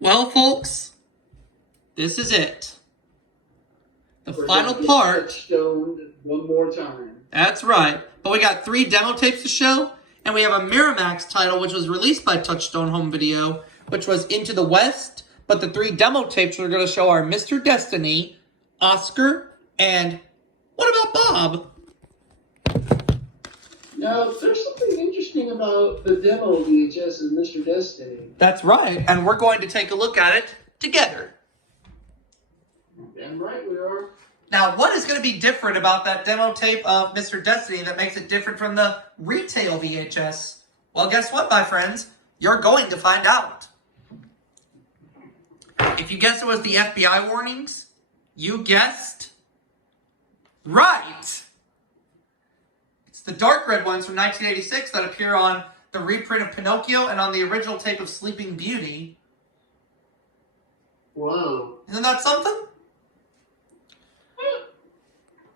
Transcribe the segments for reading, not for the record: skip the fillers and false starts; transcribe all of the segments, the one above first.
Well, folks, this is it. The We're final gonna get part. Touchstone one more time. That's right. But we got 3 demo tapes to show, and we have a Miramax title, which was released by Touchstone Home Video, which was Into the West. But the 3 demo tapes we're going to show are Mr. Destiny, Oscar, and What About Bob? Now, there's something interesting about the demo VHS of Mr. Destiny. That's right, and we're going to take a look at it together. Damn right we are. Now, what is going to be different about that demo tape of Mr. Destiny that makes it different from the retail VHS? Well, guess what, my friends? You're going to find out. If you guessed it was the FBI warnings, you guessed right. It's the dark red ones from 1986 that appear on the reprint of Pinocchio and on the original tape of Sleeping Beauty. Whoa. Isn't that something?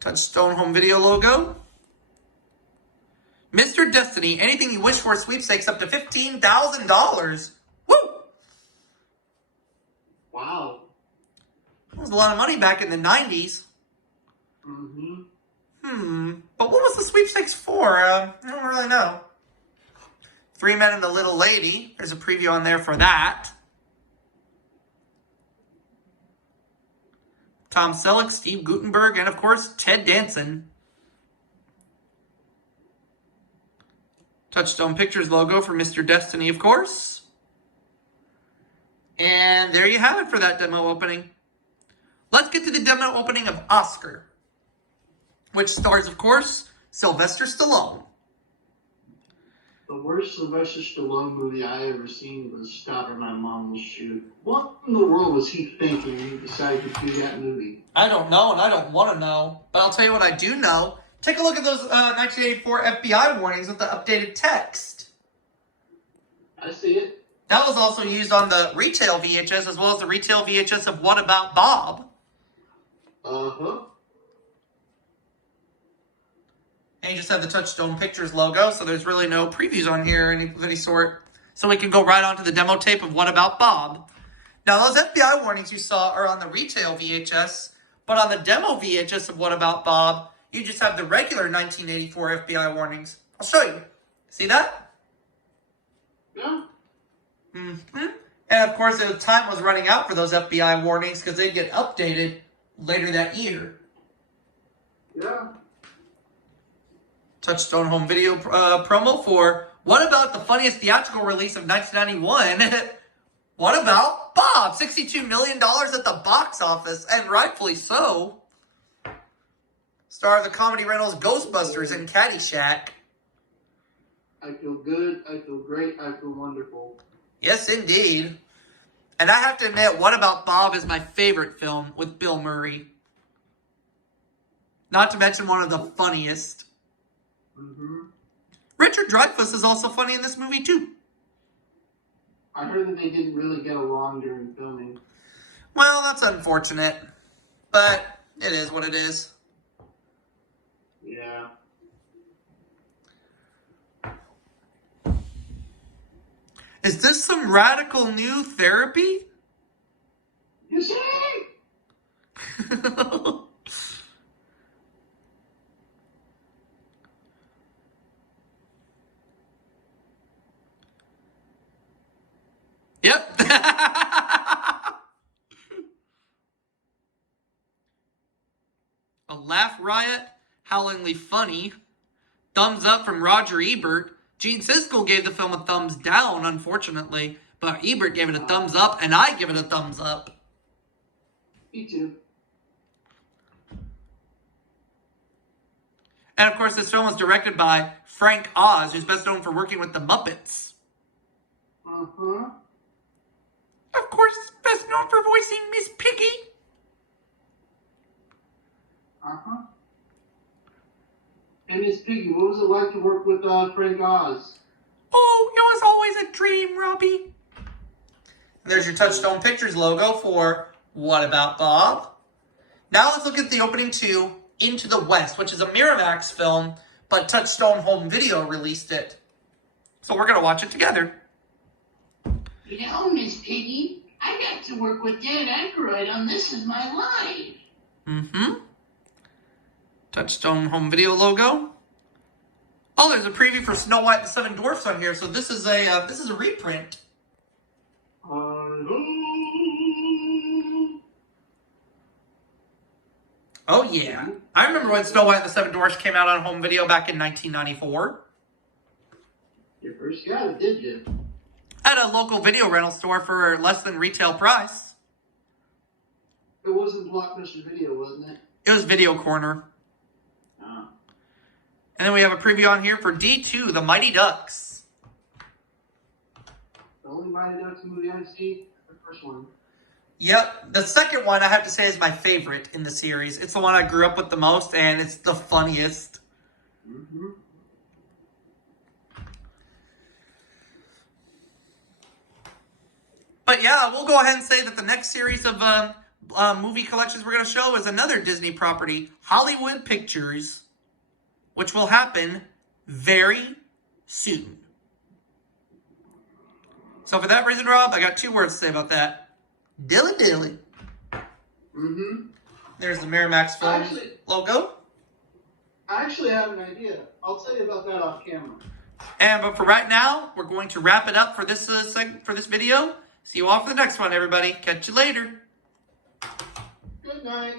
Touchstone Home Video logo. Mr. Destiny, anything you wish for sweepstakes up to $15,000. Woo! Wow. That was a lot of money back in the 90s. But what was the sweepstakes for? I don't really know. 3 Men and a Little Lady. There's a preview on there for that. Tom Selleck, Steve Guttenberg, and of course, Ted Danson. Touchstone Pictures logo for Mr. Destiny, of course. And there you have it for that demo opening. Let's get to the demo opening of Oscar, which stars, of course, Sylvester Stallone. The worst Sylvester Stallone movie I ever seen was Stopping My Mom Will Shoot. What in the world was he thinking when he decided to do that movie? I don't know, and I don't want to know. But I'll tell you what I do know. Take a look at those 1984 FBI warnings with the updated text. I see it. That was also used on the retail VHS as well as the retail VHS of What About Bob? Uh-huh. And you just have the Touchstone Pictures logo, so there's really no previews on here of any sort. So we can go right on to the demo tape of What About Bob? Now, those FBI warnings you saw are on the retail VHS, but on the demo VHS of What About Bob, you just have the regular 1984 FBI warnings. I'll show you. See that? Yeah. And of course, the time was running out for those FBI warnings because they'd get updated later that year. Yeah. Touchstone Home Video promo for What About the funniest theatrical release of 1991? What About Bob? $62 million at the box office, and rightfully so. Star of the comedy rentals Ghostbusters and Caddyshack. I feel good, I feel great, I feel wonderful. Yes, indeed. And I have to admit, What About Bob is my favorite film with Bill Murray. Not to mention one of the funniest. Richard Dreyfuss is also funny in this movie, too. I heard that they didn't really get along during filming. Well, that's unfortunate. But it is what it is. Yeah. Is this some radical new therapy? You see? Yep. A laugh riot, howlingly funny. Thumbs up from Roger Ebert. Gene Siskel gave the film a thumbs down, unfortunately. But Ebert gave it a thumbs up, and I give it a thumbs up. Me too. And of course, this film was directed by Frank Oz, who's best known for working with the Muppets. Uh-huh. Of course, best known for voicing Miss Piggy. Uh-huh. Hey, Miss Piggy, what was it like to work with Frank Oz? Oh, it was always a dream, Robbie. There's your Touchstone Pictures logo for What About Bob? Now let's look at the opening to Into the West, which is a Miramax film, but Touchstone Home Video released it. So we're going to watch it together. You know, Miss Piggy, I got to work with Dan Aykroyd on This Is My Life. Mm-hmm. Touchstone home video logo. Oh, there's a preview for Snow White and the Seven Dwarfs on here. So this is a reprint. Oh yeah, I remember when Snow White and the Seven Dwarfs came out on home video back in 1994. You first got it, did you? At a local video rental store for less than retail price. It wasn't Blockbuster Video, wasn't it? It was Video Corner. Oh. And then we have a preview on here for D2, The Mighty Ducks. The only Mighty Ducks movie I've seen, the first one. Yep, the second one I have to say is my favorite in the series. It's the one I grew up with the most, and it's the funniest. Mm-hmm. But yeah, we'll go ahead and say that the next series of movie collections we're going to show is another Disney property, Hollywood Pictures, which will happen very soon. So for that reason, Rob, I got 2 words to say about that. Dilly dilly. Mm-hmm. There's the Miramax Film logo. I actually have an idea. I'll tell you about that off camera. But for right now, we're going to wrap it up for this for this video. See you all for the next one, everybody. Catch you later. Good night.